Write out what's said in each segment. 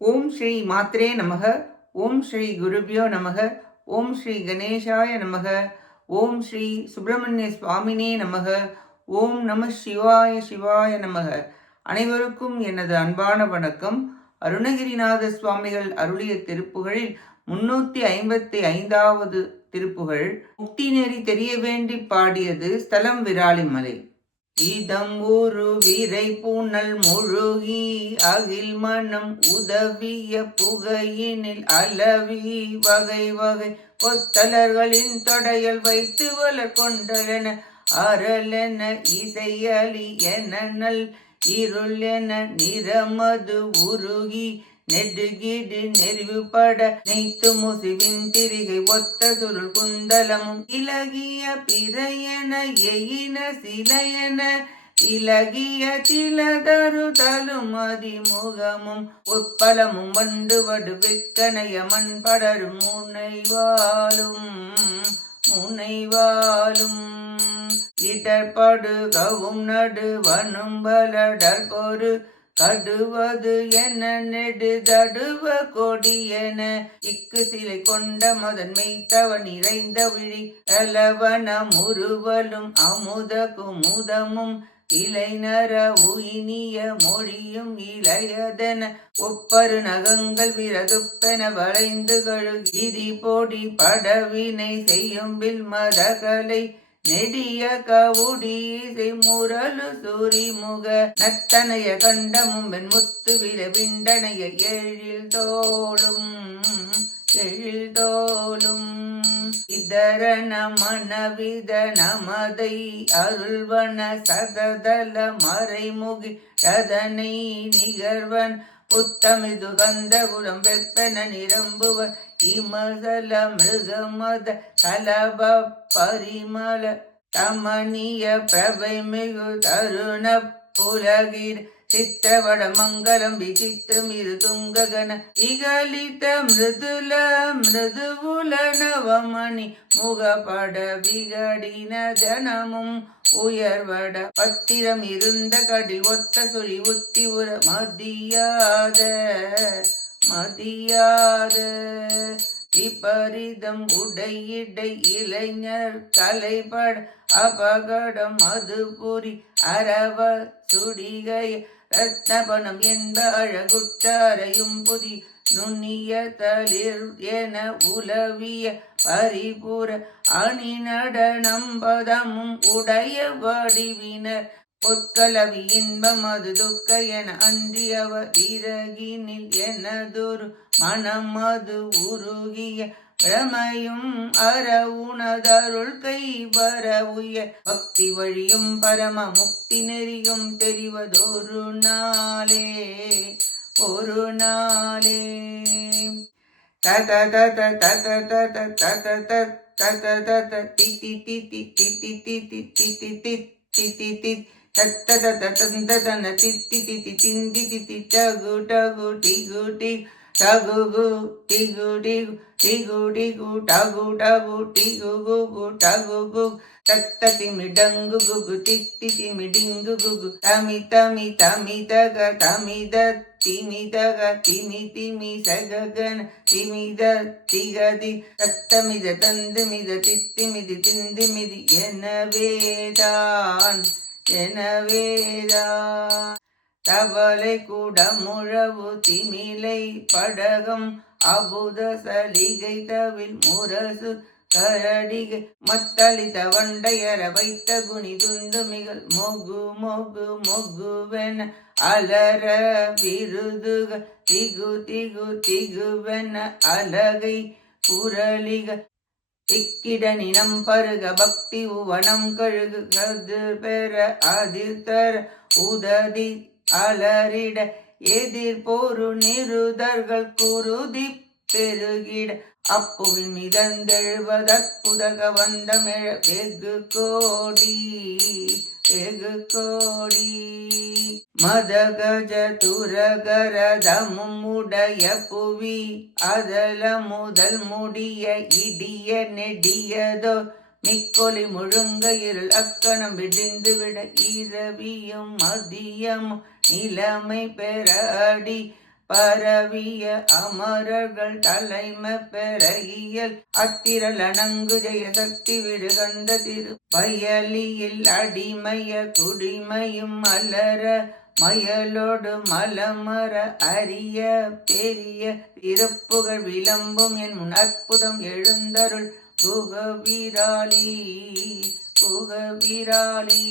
ஓம் ஸ்ரீ மாத்ரே நமக. ஓம் ஸ்ரீ குருபியோ நமக. ஓம் ஸ்ரீ கணேசாய நமக. ஓம் ஸ்ரீ சுப்பிரமணிய சுவாமினே நமக. ஓம் நம சிவாய சிவாய நமக. அனைவருக்கும் எனது அன்பான வணக்கம். அருணகிரிநாத சுவாமிகள் அருளிய திருப்புகழில் 355வது திருப்புகழ். முக்தி நெறி தெரிய வேண்டி பாடியது ஸ்தலம் விராலிமலை. இதம் ஒரு விரை பூனல் முழுகி அகில் மனம் உதவிய புகையினில் அளவி வகை வகை கொத்தலர்களின் தொடையல் வைத்து வளர் கொண்டலென அரலென இசையலி என நல் இருள் என நிறமது உருகி நெடுகிடு நெறிவுபட நெய்த்து முசிவின் திரிகை ஒத்த சுருள் குந்தலமும் இலகிய பிறையென எயின சிலையென இலகிய திலதரு தலும் அதிமுகமும் உட்பலமும் வண்டு வடு விக்கனைய மண் படரும் முனைவாலும் முனைவாலும் இடர்படுகவும் நடுவனும் பலடர் பொரு கடுவது என நெடுதடுவ கொடியென இக்கு சிலை கொண்ட மதன் மெய்த்தவ நிறைந்த விழி அலவன முறுவலும் அமுத குமுதமும் இளைநர உயினிய மொழியும் இளையதென ஒப்பரு நகங்கள் விரதுப்பென வளைந்து கழுகிரி போடி படவினை செய்யும் வில் மதகலை நெடிய கவுடீசை முரலு சூரிமுக நத்தனைய கண்டமும் வெண் முத்து விர விண்டனைய எழில் தோளும் இதர நமனவித நமதை அருள்வன சததல மறைமுகி ரதனை நிகர்வன் புத்தமிது கந்த குலம் வெப்பன நிரம்புவன் இமசல மிருகமத கலப பரிமள தமனிய பிரபை மிகு தருண புலகீர் சித்திரவட மங்களம் விசித்திரம் இரு துங்ககன விகலித மிருதுல மிருதுவுல நவமணி முகப்பட விகடின ஜனமும் உயர்வட பத்திரம் இருந்த கடில் ஒத்த சுழி உத்தி உற மதியாத விபரிதம் உடையிடை இளைஞர் கலைபட அபகடம் மதுபுரி அரவ சுடிகை ரத்னபனம் என்ப அழகுற்றாரையும் புதி நுண்ணிய தளிர் என உலவிய பரிபூர அணி நடனம்பதமும் உடைய வடிவினர் பொற்கலவி இன்பம் அது துக்க என அன்றியவ இறகினில் எனதொரு மனம் அது உருகிய பிரமையும் அற உணதருள் கை வர உய பக்தி வழியும் பரம முக்தி நெறியும் தெரிவதொரு நாளே ஒரு நாளே. தத தத தத தத தத தத தத திதி திதி திதி திதி திதி திதி திதி தத்ததன தித்தி தித்தி திந்தி தித்தி டகு டகு டிகு டிகு டகு டிகு டிகு டிகு டிகு டகு டகு டிகு குகு டகு குகு தத்த திமிடங்கு குகு தித்தி திமிடிங்கு குகு தமி தமி தமி தக தமித திமிதக திமி திமி சககன திமித திகதி தத்தமித தந்து மித தித்திமிதி திந்துமிதி எனவேதான் தவளை குடமுழவு திமிலை படகம் அபுத சலிகை தவில் முரசு கரடிகை மத்தளித்த வண்டையர வைத்த குனி துந்துமிகள் மொகு மொகு மொகுவென அலர விருதுக திகு திகு திகுவென அலகை குரலிக இக்கிடனினம் பருக பக்தி உவனம் கழுகு கதிர் பெற அதிர்தர உததி அலரிட எதிர் போரு நிருதர்கள் குருதி பெருகிட அப்புவின் மிதந்தெழுவதற்புதக வந்தமிழ வெகு கோடி மதகஜ துரகரதமும் உடைய புவி அதல முதல் முடிய இடிய நெடியதோ மிக்கொலி முழுங்க இருள் அக்கணம் விடிந்து விட இரவியும் மதியம் நிலைமை பெற அடி பரவிய அமரர்கள் தலைமை பெற இயல் அத்திரல் அணங்கு ஜெய சக்தி விடுகந்த திரு பயலியில் அடிமைய குடிமையும் மலர மயலோடு மலமர அரிய பெரிய திருப்புகழ் விளம்பும் என் முன் அற்புதம் எழுந்தருள் புகவிராளி புகவிராளி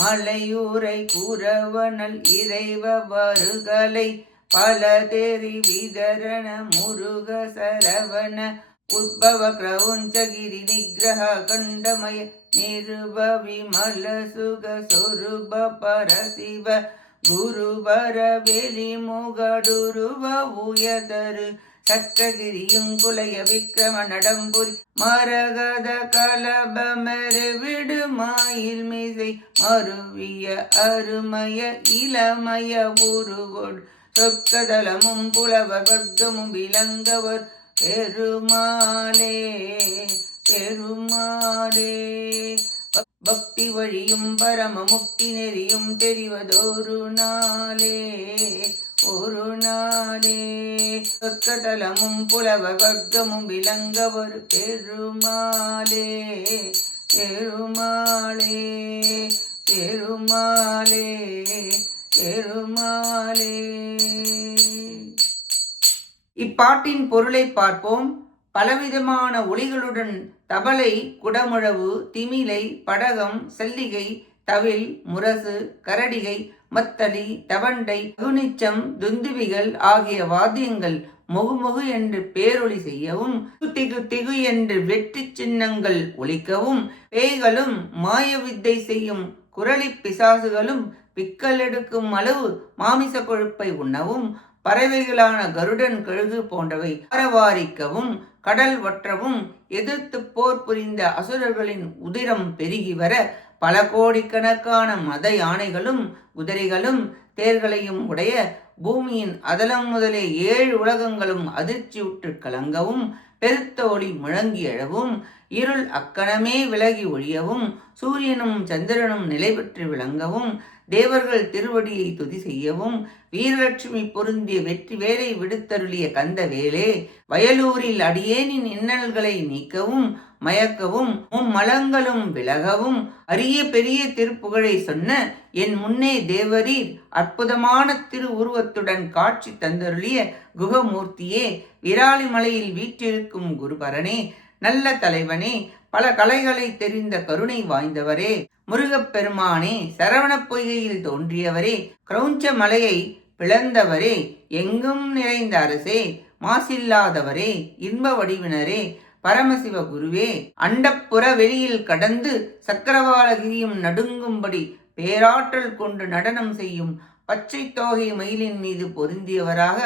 மலையூரை கூறவனல் இறைவ வருகலை பல தேரி விதரண முருக சரவண உத்பவ கிரௌஞ்சகிரி நிகிரக கண்டமய நிருப விமல சுக சொருப பரசிவ குருபர வெளி முகடுருவ உயதரு சக்ககிரியுங்குலைய விக்கிரம நடம்புரி மரகத கலபமெரு விடுமாயில் மிசை மருவிய அருமய இளமய உருவோடு சொக்கதலமும் புலவ வர்க்கமும் விளங்கவர் பெருமாளே பெருமாளே பக்தி வழியும் பரம முக்தி நெறியும் தெரிவதொரு நாளே ஒரு நாளே சொக்கதலமும் புலவ வர்க்கமும் விளங்கவர் பெருமாளே பெருமாளே பெருமாளே பெருமாளே. இப்பாட்டின் பொருளை பார்ப்போம். பலவிதமான ஒலிகளுடன் தபலை, குடமுழவு, திமிலை, படகம், சல்லிகை, தவில், முரசு, கரடிகை, மத்தளி, தவண்டை, அகுனிச்சம், துந்துவிகள் ஆகிய வாத்தியங்கள் மொகுமொகு என்று பேரொலி செய்யவும், திகு திகு என்று வெற்றி சின்னங்கள் ஒலிக்கவும், பேய்களும் மாய வித்தை செய்யும் குரலி பிசாசுகளும் பிக்கல் எடுக்கும் அளவு மாமிச கொழுப்பை உண்ணவும், பறவைகளான கருடன், கழுகு போன்றவை அரவாரிக்கவும், கடல் வற்றவும், எதிர்த்து போர் புரிந்த அசுரர்களின் உதிரம் பெருகி வர பல கோடிக்கணக்கான மத யானைகளும் குதிரைகளும் தேர்களையும் உடைய பூமியின் அதலம் முதலே 7 உலகங்களும் அதிர்ச்சியுற்று கலங்கவும், பெருத்த ஒளி முழங்கி எழவும், இருள் அக்கணமே விலகி ஒழியவும், சூரியனும் சந்திரனும் நிலை பெற்று விளங்கவும், தேவர்கள் திருவடியை துதி செய்யவும், வீரலட்சுமி பொருந்திய வெற்றி வேலை விடுத்தருளிய கந்த வேலே, வயலூரில் அடியேனின் இன்னல்களை நீக்கவும் மயக்கவும் மலங்களும் விலகவும் அரிய பெரிய திருப்புகழை சொன்ன என் முன்னே தேவரீர் அற்புதமான திரு உருவத்துடன் காட்சி தந்தருளிய குகமூர்த்தியே, விராலி மலையில் வீற்றிருக்கும் குருபரனே, நல்ல தலைவனே, பல கலைகளை தெரிந்த கருணை வாய்ந்தவரே, முருகப்பெருமானே, சரவண பொய்கையில் தோன்றியவரே, கிரௌஞ்ச மலையை பிளந்தவரே, எங்கும் நிறைந்த அரசே, மாசில்லாதவரே, இன்ப வடிவினரே, பரமசிவ குருவே, அண்டப்புற வெளியில் கடந்து சக்கரவாளகிரியும் நடுங்கும்படி பேராற்றல் கொண்டு நடனம் செய்யும் பச்சை தோகை மயிலின் மீது பொருந்தியவராக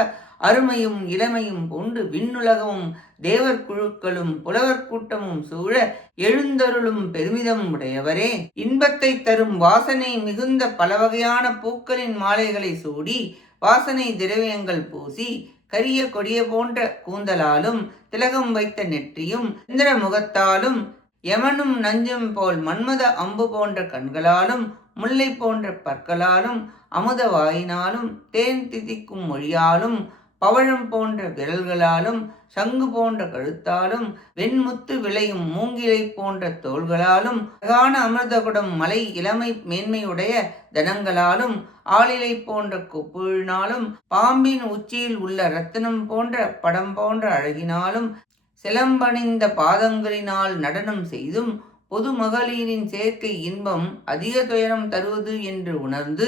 அருமையும் இளமையும் கொண்டு விண்ணுலகமும் தேவர் குழுக்களும் புலவர் கூட்டமும் சூழ எழுந்தருளும் பெருமிதம் உடையவரே, இன்பத்தை தரும் வாசனை மிகுந்த பல வகையான பூக்களின் மாலைகளை சூடி வாசனை திரவியங்கள் பூசி கரிய கொடிய போன்ற கூந்தலாலும் திலகம் வைத்த நெற்றியும் இந்திர முகத்தாலும் யமனும் நஞ்சும் போல் மன்மத அம்பு போன்ற கண்களாலும் முல்லை போன்ற பற்களாலும் அமுத வாயினாலும் தேன் திதிக்கும் மொழியாலும் பவழம் போன்ற விரல்களாலும் சங்கு போன்ற கழுத்தாலும் வெண்முத்து விளையும் மூங்கிலை போன்ற தோள்களாலும் அழகான அமிர்தகுடம் மலை இளமை மேன்மையுடைய தனங்களாலும் ஆளிலை போன்ற கொப்புழினாலும் பாம்பின் உச்சியில் உள்ள ரத்தினம் போன்ற படம் போன்ற அழகினாலும் சிலம்பணிந்த பாதங்களினால் நடனம் செய்தும் பொது மகளிரின் சேர்க்கை இன்பம் அதிக துயரம் தருவது என்று உணர்ந்து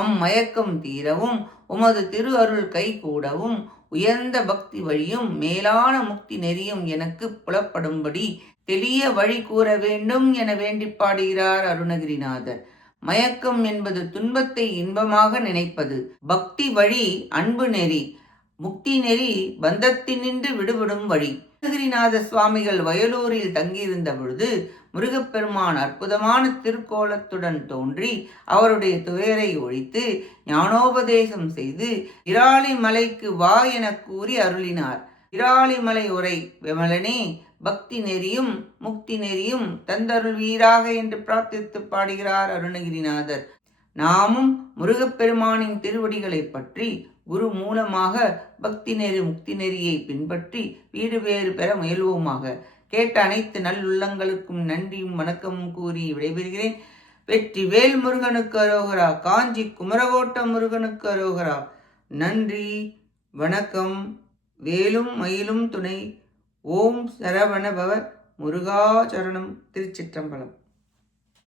அம்மயக்கம் தீரவும் உமது திரு அருள் கை கூடவும் உயர்ந்த பக்தி வழியும் மேலான முக்தி நெறியும் எனக்கு புலப்படும்படி தெளிய வழி கூற வேண்டும் என வேண்டி பாடுகிறார் அருணகிரிநாதர். மயக்கம் என்பது துன்பத்தை இன்பமாக நினைப்பது, பக்தி வழி அன்பு நெறி, முக்தி நெறி பந்தத்தினின்று விடுபடும் வழி. அருணகிரிநாத சுவாமிகள் வயலூரில் தங்கியிருந்த பொழுது முருகப்பெருமான் அற்புதமான திருக்கோலத்துடன் தோன்றி அவருடைய துயரை ஒழித்து ஞானோபதேசம் செய்து விராலி மலைக்கு வா என கூறி அருளினார். விராலிமலை உரை விமலனே, பக்தி நெறியும் முக்தி நெறியும் தந்தருள்வீராக என்று பிரார்த்தித்து பாடுகிறார் அருணகிரிநாதர். நாமும் முருகப்பெருமானின் திருவடிகளை பற்றி குரு மூலமாக பக்தி நெறி முக்தி நெறியை பின்பற்றி வீடு வேறு பெற முயல்வோமாக. கேட்ட அனைத்து நல்லுள்ளங்களுக்கும் நன்றியும் வணக்கமும் கூறி விடைபெறுகிறேன். வெற்றி வேல் முருகனுக்கு அரோகரா. காஞ்சி குமரகோட்டம் முருகனுக்கு அரோகரா. நன்றி, வணக்கம். வேலும் மயிலும் துணை. ஓம் சரவண பவ. முருகாச்சரணம். திருச்சிற்றம்பலம்.